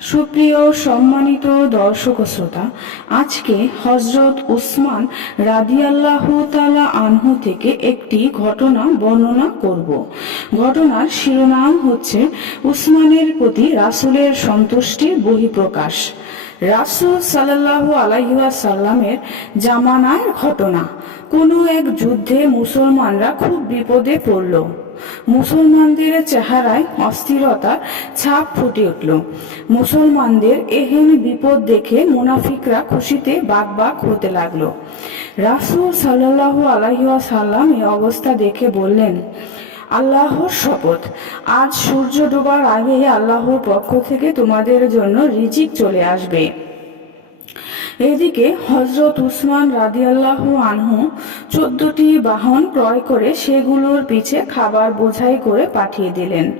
সুপ্রিয় সম্মানিত দর্শক শ্রোতা, আজকে হজরত উসমান রাদিয়াল্লাহু তালা আনহু থেকে একটি ঘটনা বর্ণনা করব। ঘটনার শিরোনাম হচ্ছে উসমানের প্রতি রাসূলের সন্তুষ্টির বহিঃপ্রকাশ। রাসূল সাল্লাল্লাহু আলাইহি সাল্লামের জামানার ঘটনা। কোনো এক যুদ্ধে মুসলমানরা খুব বিপদে পড়ল। মুসলমানদের চেহারায় অস্থিরতার ছাপ ফুটে উঠল। মুসলমানদের এহেন বিপদ দেখে মুনাফিকরা খুশিতে বাক বাক হতে লাগল। রাসূল সাল্লাল্লাহু আলাইহি সাল্লাম এই অবস্থা দেখে বললেন, আল্লাহর শপথ। আজ সূর্য ডোবার আগে আল্লাহর পক্ষ থেকে তোমাদের জন্য রিজিক চলে আসবে। এদিকে হজরত উসমান রাদিয়াল্লাহু আনহু চোদ্দটি বাহন ক্রয় করে সেগুলোর পিছে খাবার বোঝাই করে পাঠিয়ে দিলেন।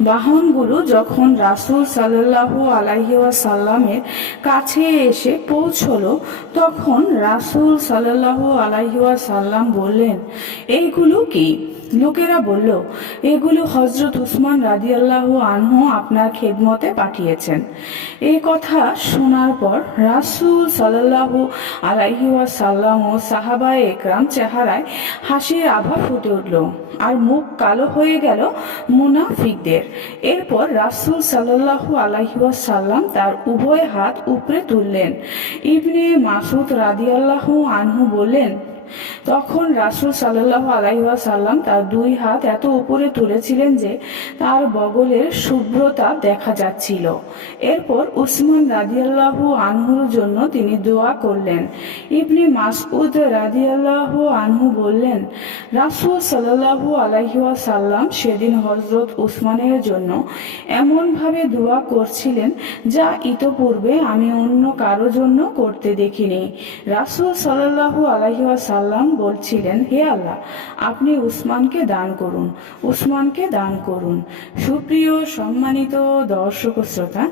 বাহনগুলো যখন রাসূল সাল্লাল্লাহু আলাহিসাল্লামের কাছে এসে পৌঁছল, তখন রাসূল সাল্লাল্লাহু আলাইহি সাল্লাম বললেন, এইগুলো কি? লোকেরা বলল, এগুলো হজরত উসমান রাদিয়াল্লাহু আনহু আপনার খেদমতে পাঠিয়েছেন। এই কথা শোনার পর রাসূল সাল্লাল্লাহু আলাইহি ওয়াসাল্লাম ও সাহাবা একরাম চেহারায় হাসির আভা ফুটে উঠল আর মুখ কালো হয়ে গেল মুনাফিকদের। এরপর রাসুল সাল্লাল্লাহু আলাইহি ওয়াসাল্লাম তার উভয় হাত উপরে তুললেন। ইবনে মাসুদ রাদিয়াল্লাহু আনহু বললেন তখন রাসুল সাল্লাহ আলাইসাল্লাম তার দুই হাত এত উপরে তুলেছিলেন যে তার বগলের শুভ্রতা দেখা যাচ্ছিল। এরপর উসমান রাদিয়াল্লাহু আনহুর জন্য তিনি দোয়া করলেন। ইবনি মাসউদ রাদিয়াল্লাহু আনহু বললেন, রাসুল সাল্লাহু আলাইসাল্লাম সেদিন হজরত উসমানের জন্য এমনভাবে দোয়া করছিলেন যা ইতপূর্বে আমি অন্য কারও জন্য করতে দেখিনি। রাসুল সাল্লাহু আলাইসাল্লাম সাল্লাম বলছিলেন, হে আল্লাহ, আপনি উসমানকে দান করুন, উসমানকে দান করুন। সুপ্রিয় সম্মানিত দর্শক শ্রোতা,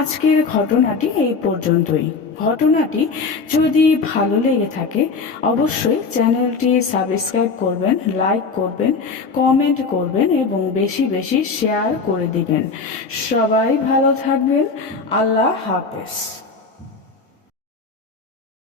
আজকের ঘটনাটি এই পর্যন্তই। ঘটনাটি যদি ভালো লেগে থাকে, অবশ্যই চ্যানেলটি সাবস্ক্রাইব করবেন, লাইক করবেন, কমেন্ট করবেন এবং বেশি বেশি শেয়ার করে দিবেন। সবাই ভালো থাকবেন, আল্লাহ হাফেজ।